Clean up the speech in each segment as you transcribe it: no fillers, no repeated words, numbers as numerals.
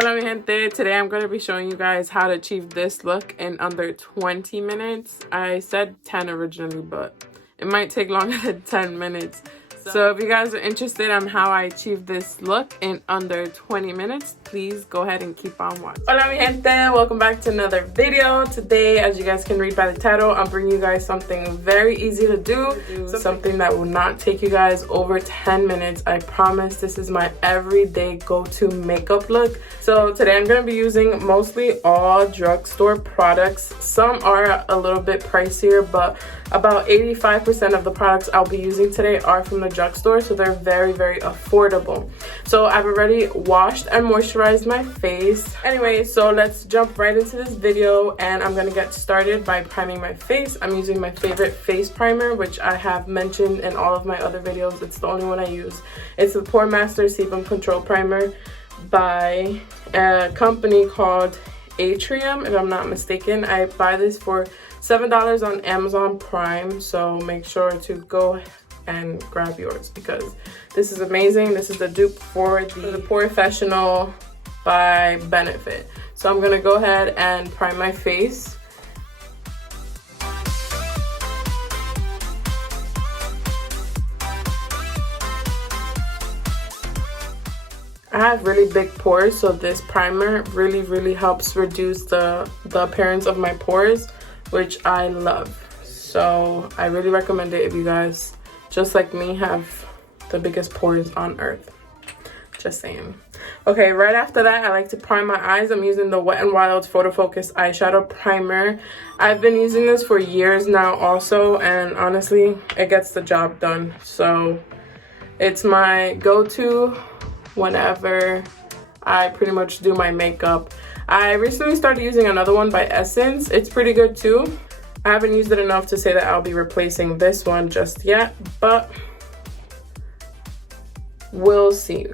Hola mi gente, today I'm going to be showing you guys how to achieve this look in under 20 minutes. I said 10 originally, but it might take longer than 10 minutes. So if you guys are interested on how I achieved this look in under 20 minutes, please go ahead and keep on watching. Hola mi gente, welcome back to another video. Today, as you guys can read by the title, I'm bringing you guys something very easy to do, something that will not take you guys over 10 minutes. I promise. This is my everyday go-to makeup look. So today I'm going to be using mostly all drugstore products. Some are a little bit pricier, but about 85% of the products I'll be using today are from the drugstore, so they're very affordable. So I've already washed and moisturized my face. Anyway, so let's jump right into this video, and I'm gonna get started by priming my face. I'm using my favorite face primer, which I have mentioned in all of my other videos. It's the only one I use. It's the Pore Master Sebum Control Primer by a company called Atrium, if I'm not mistaken. I buy this for $7 on Amazon Prime, so make sure to go and grab yours because this is amazing. This is the dupe for the Porefessional by Benefit. So I'm gonna go ahead and prime my face. I have really big pores, so this primer really helps reduce the appearance of my pores, which I love. So I really recommend it if you guys, just like me, have the biggest pores on earth. Just saying. Okay, right after that, I like to prime my eyes. I'm using the Wet n Wild Photo Focus Eyeshadow Primer. I've been using this for years now also, and honestly, it gets the job done. So it's my go-to whenever I pretty much do my makeup. I recently started using another one by Essence. It's pretty good too. I haven't used it enough to say that I'll be replacing this one just yet, but we'll see.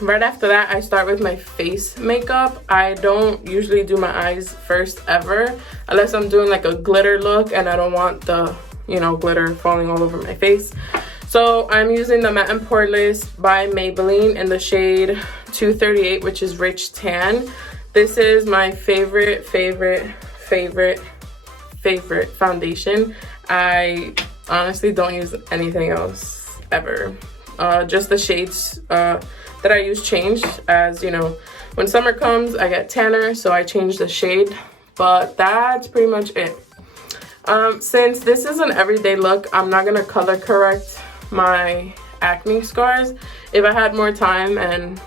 Right after that, I start with my face makeup. I don't usually do my eyes first ever, unless I'm doing like a glitter look and I don't want the, you know, glitter falling all over my face. So I'm using the Matte and Poreless by Maybelline in the shade 238, which is Rich Tan. This is my favorite foundation. I honestly don't use anything else ever. Just the shades that I use changed, as you know, when summer comes I get tanner, so I change the shade, but that's pretty much it. Since this is an everyday look, I'm not gonna color correct my acne scars. If I had more time and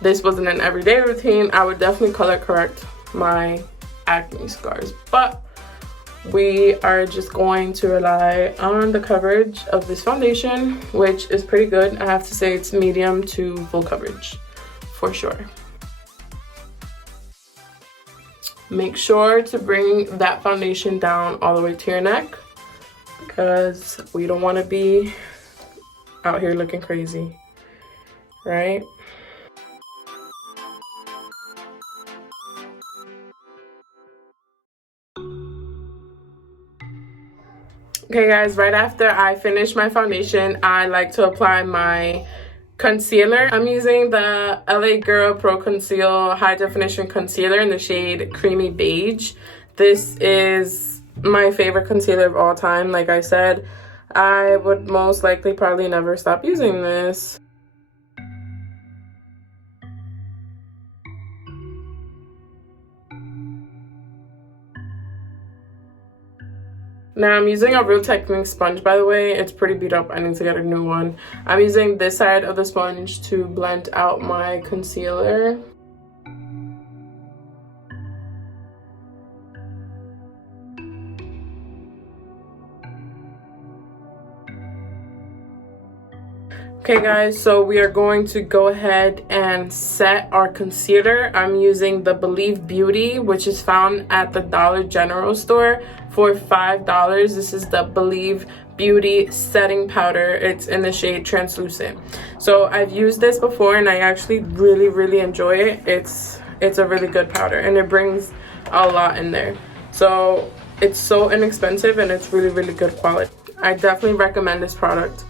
this wasn't an everyday routine, I would definitely color correct my acne scars, but we are just going to rely on the coverage of this foundation, which is pretty good. I have to say it's medium to full coverage for sure. Make sure to bring that foundation down all the way to your neck, because we don't want to be out here looking crazy, right? Okay guys, right after I finish my foundation, I like to apply my concealer. I'm using the LA Girl Pro Conceal High Definition Concealer in the shade Creamy Beige. This is my favorite concealer of all time. Like I said, I would most likely probably never stop using this. Now I'm using a Real Technique sponge, by the way. It's pretty beat up. I need to get a new one. I'm using this side of the sponge to blend out my concealer. Okay guys, so we are going to go ahead and set our concealer. I'm using the Believe Beauty, which is found at the Dollar General store for $5. This is the Believe Beauty setting powder. It's in the shade Translucent. So I've used this before and I actually really enjoy it. It's a really good powder and it brings a lot in there. So it's so inexpensive and it's really good quality. I definitely recommend this product.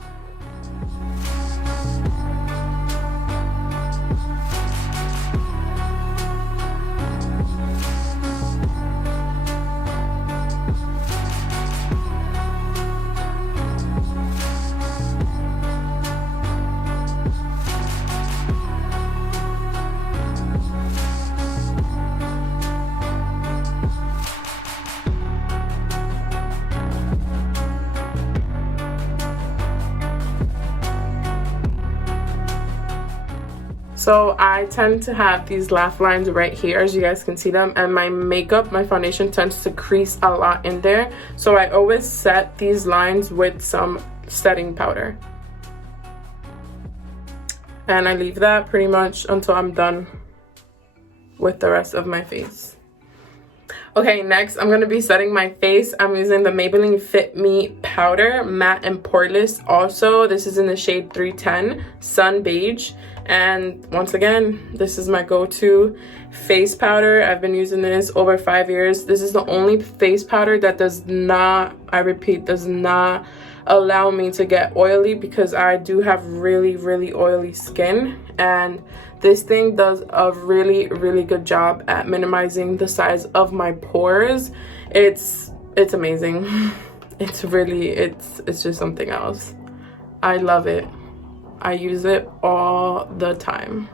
So I tend to have these laugh lines right here, as you guys can see them, and my foundation tends to crease a lot in there. So I always set these lines with some setting powder. And I leave that pretty much until I'm done with the rest of my face. Okay, next I'm going to be setting my face. I'm using the Maybelline Fit Me powder, matte and poreless. Also, this is in the shade 310 Sun Beige. And once again, this is my go-to face powder. I've been using this over 5 years. This is the only face powder that does not, I repeat, does not allow me to get oily, because I do have really, really oily skin. And this thing does a really, really good job at minimizing the size of my pores. It's amazing. It's just something else. I love it. I use it all the time.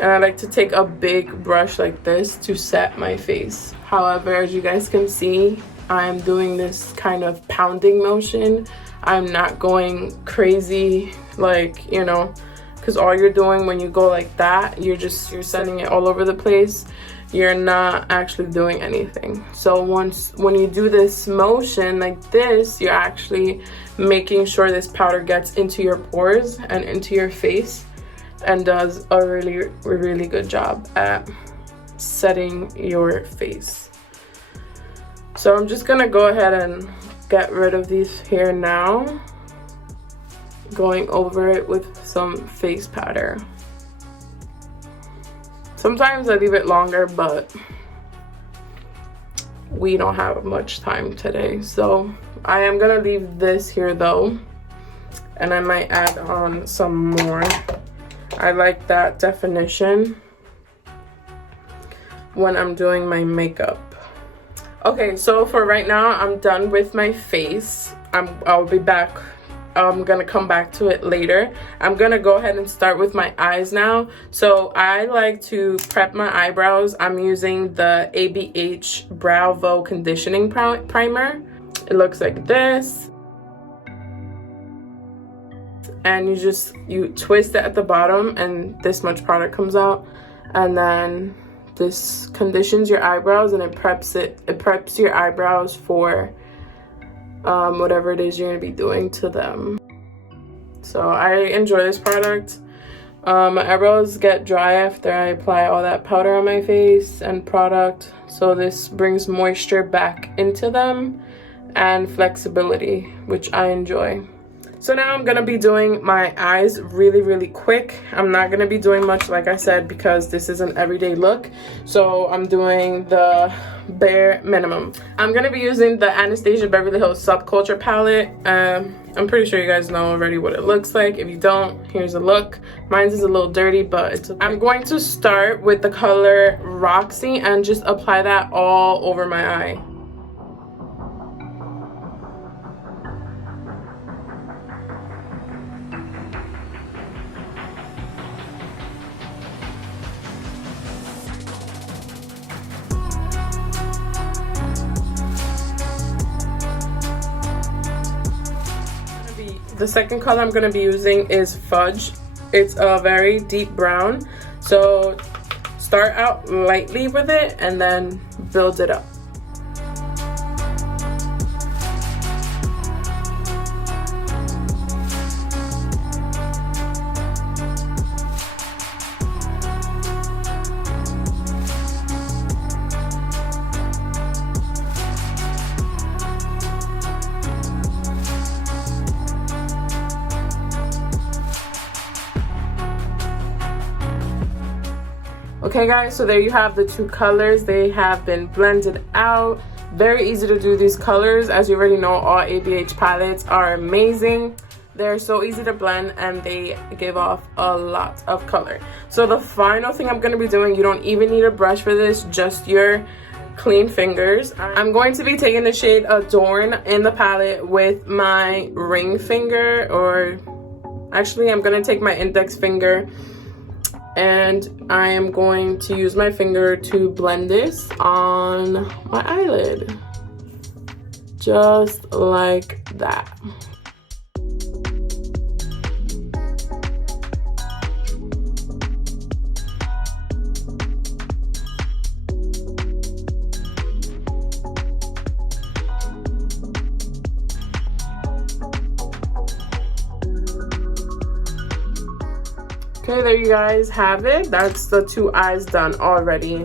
And I like to take a big brush like this to set my face. However, as you guys can see, I'm doing this kind of pounding motion. I'm not going crazy, like, you know, because all you're doing when you go like that, you're sending it all over the place. You're not actually doing anything. So when you do this motion like this, you're actually making sure this powder gets into your pores and into your face, and does a really, really good job at setting your face. So I'm just gonna go ahead and get rid of these here now, going over it with some face powder. Sometimes I leave it longer, but we don't have much time today. So I am gonna leave this here though, and I might add on some more. I like that definition when I'm doing my makeup. Okay, so for right now, I'm done with my face. I'll be back. I'm gonna come back to it later. I'm gonna go ahead and start with my eyes now. So I like to prep my eyebrows. I'm using the ABH Brow Conditioning Primer. It looks like this. And you twist it at the bottom, and this much product comes out. And then this conditions your eyebrows, and it preps your eyebrows for whatever it is you're gonna be doing to them. So I enjoy this product. My eyebrows get dry after I apply all that powder on my face and product, so this brings moisture back into them and flexibility, which I enjoy. So now I'm gonna be doing my eyes really, really quick. I'm not gonna be doing much, like I said, because this is an everyday look. So I'm doing the bare minimum. I'm gonna be using the Anastasia Beverly Hills Subculture palette. I'm pretty sure you guys know already what it looks like. If you don't, here's a look. Mine is a little dirty, but it's okay. I'm going to start with the color Roxy and just apply that all over my eye. The second color I'm going to be using is Fudge. It's a very deep brown. So start out lightly with it and then build it up. Okay guys, so there you have the two colors. They have been blended out. Very easy to do these colors. As you already know, all ABH palettes are amazing. They're so easy to blend and they give off a lot of color. So the final thing I'm going to be doing, you don't even need a brush for this, just your clean fingers. I'm going to be taking the shade Adorn in the palette with my ring finger, or actually I'm going to take my index finger, and I am going to use my finger to blend this on my eyelid, just like that. Okay, there you guys have it. That's the 2 eyes done already.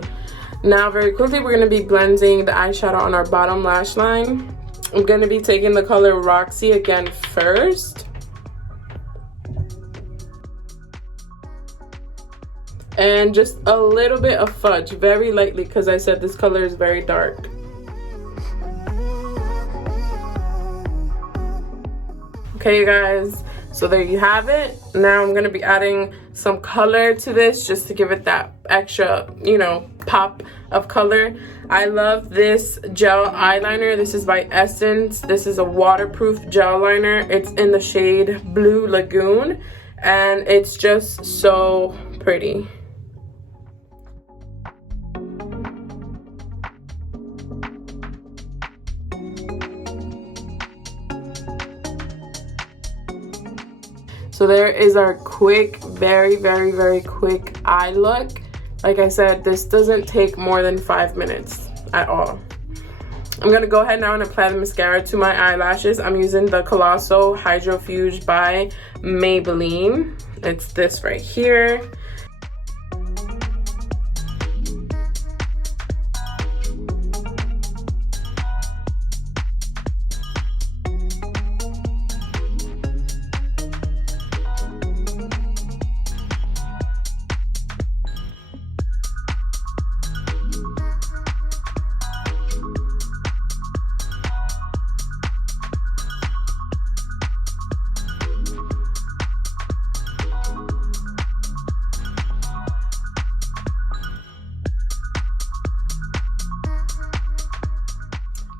Now very quickly we're going to be blending the eyeshadow on our bottom lash line. I'm going to be taking the color Roxy again first. And just a little bit of fudge, very lightly, because I said this color is very dark. Okay, you guys, so there you have it. Now I'm going to be adding some color to this just to give it that extra, you know, pop of color. I love this gel eyeliner. This is by Essence. This is a waterproof gel liner. It's in the shade Blue Lagoon, and it's just so pretty. So there is our quick, very quick eye look. Like I said, this doesn't take more than 5 minutes at all. I'm gonna go ahead now and apply the mascara to my eyelashes. I'm using the Colossal Hydrofuge by Maybelline. It's this right here.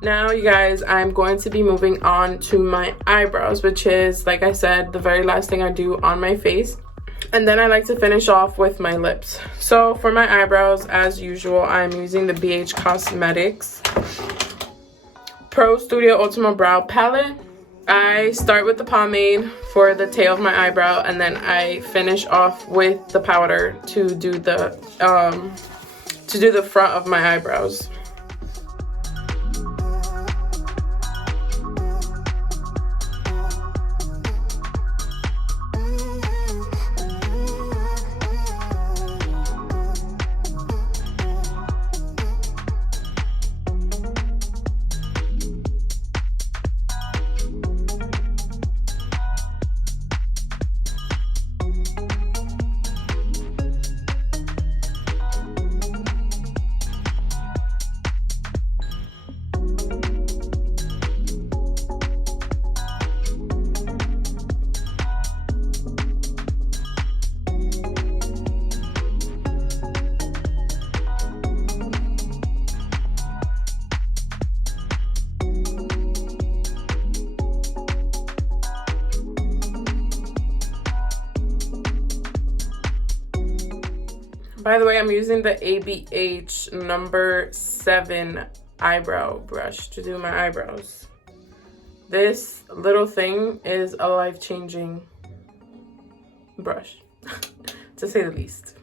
Now you guys, I'm going to be moving on to my eyebrows, which is, like I said, the very last thing I do on my face. And then I like to finish off with my lips. So for my eyebrows, as usual, I'm using the BH Cosmetics Pro Studio Ultima Brow Palette. I start with the pomade for the tail of my eyebrow, and then I finish off with the powder to do the front of my eyebrows. By the way, I'm using the ABH number 7 eyebrow brush to do my eyebrows. This little thing is a life-changing brush, to say the least.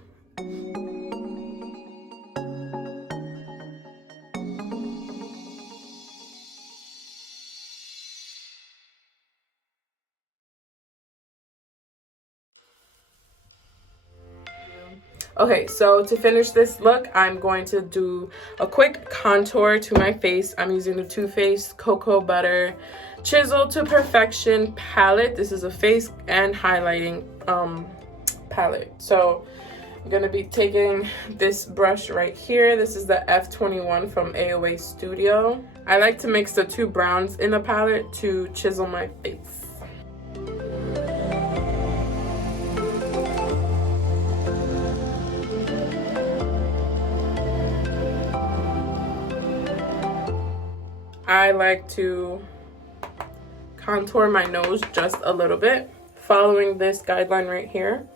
Okay, so to finish this look, I'm going to do a quick contour to my face. I'm using the Too Faced Cocoa Butter Chisel to Perfection palette. This is a face and highlighting palette. So I'm going to be taking this brush right here. This is the F21 from AOA Studio. I like to mix the 2 browns in the palette to chisel my face. I like to contour my nose just a little bit, following this guideline right here.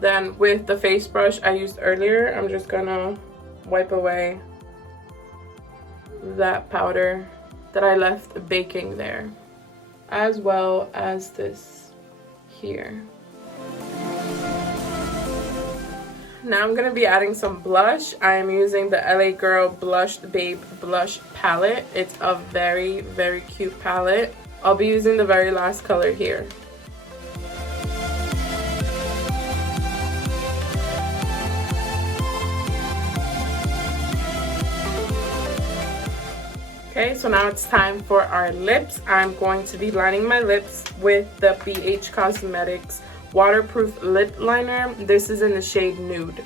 Then with the face brush I used earlier, I'm just gonna wipe away that powder that I left baking there, as well as this here. Now I'm going to be adding some blush. I am using the LA Girl Blushed Babe Blush Palette. It's a very, very cute palette. I'll be using the very last color here. Okay, so now it's time for our lips. I'm going to be lining my lips with the BH Cosmetics Waterproof Lip Liner. This is in the shade Nude.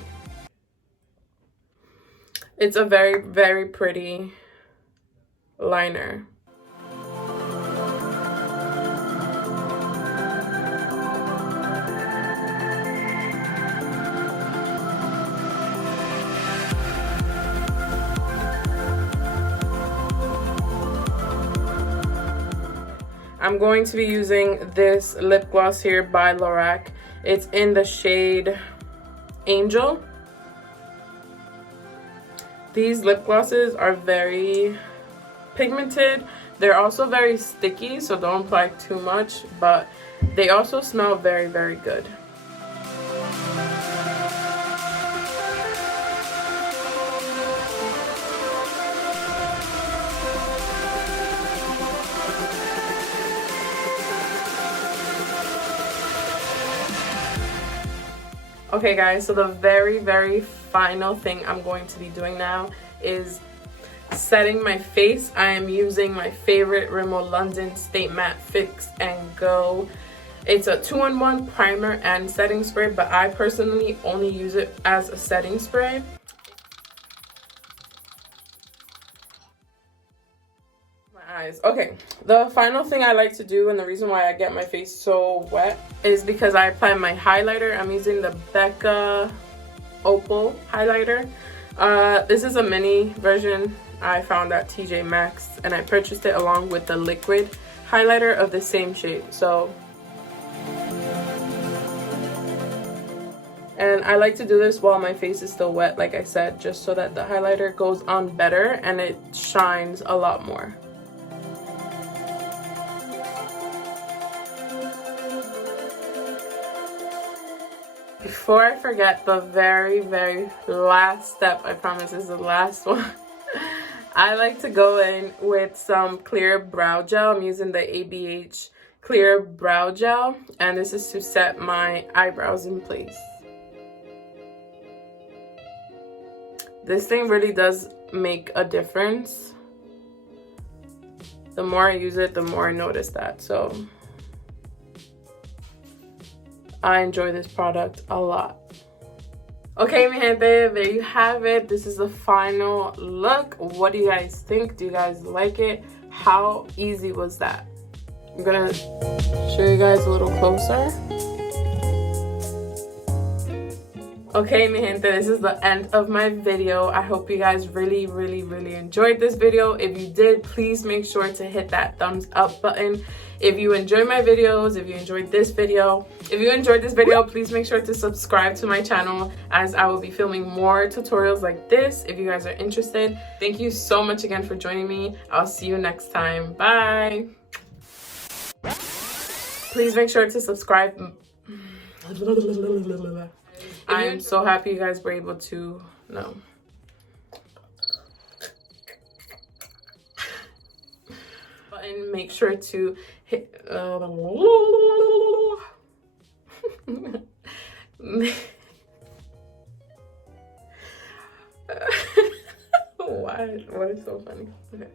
It's a very, very pretty liner. I'm going to be using this lip gloss here by Lorac. It's in the shade Angel. These lip glosses are very pigmented. They're also very sticky, so don't apply too much, but they also smell very, very good. Okay guys, so the very, very final thing I'm going to be doing now is setting my face. I am using my favorite Rimmel London Stay Matte Fix and Go. It's a 2-in-1 primer and setting spray, but I personally only use it as a setting spray. Eyes. Okay, the final thing I like to do, and the reason why I get my face so wet, is because I apply my highlighter. I'm using the Becca Opal highlighter. This is a mini version I found at TJ Maxx, and I purchased it along with the liquid highlighter of the same shade. So, and I like to do this while my face is still wet, like I said, just so that the highlighter goes on better and it shines a lot more. Before I forget, the very, very last step, I promise is the last one. I like to go in with some clear brow gel. I'm using the ABH clear brow gel, and this is to set my eyebrows in place. This thing really does make a difference. The more I use it, the more I notice that. So I enjoy this product a lot. Okay, mi gente, there you have it. This is the final look. What do you guys think? Do you guys like it? How easy was that? I'm gonna show you guys a little closer. Okay, mi gente, this is the end of my video. I hope you guys really, really, really enjoyed this video. If you did, please make sure to hit that thumbs up button. If you enjoy my videos, if you enjoyed this video, please make sure to subscribe to my channel, as I will be filming more tutorials like this if you guys are interested. Thank you so much again for joining me. I'll see you next time. Bye. Please make sure to subscribe. I am so happy you guys were able to know. Button, make sure to hit Why? What is so funny? Okay.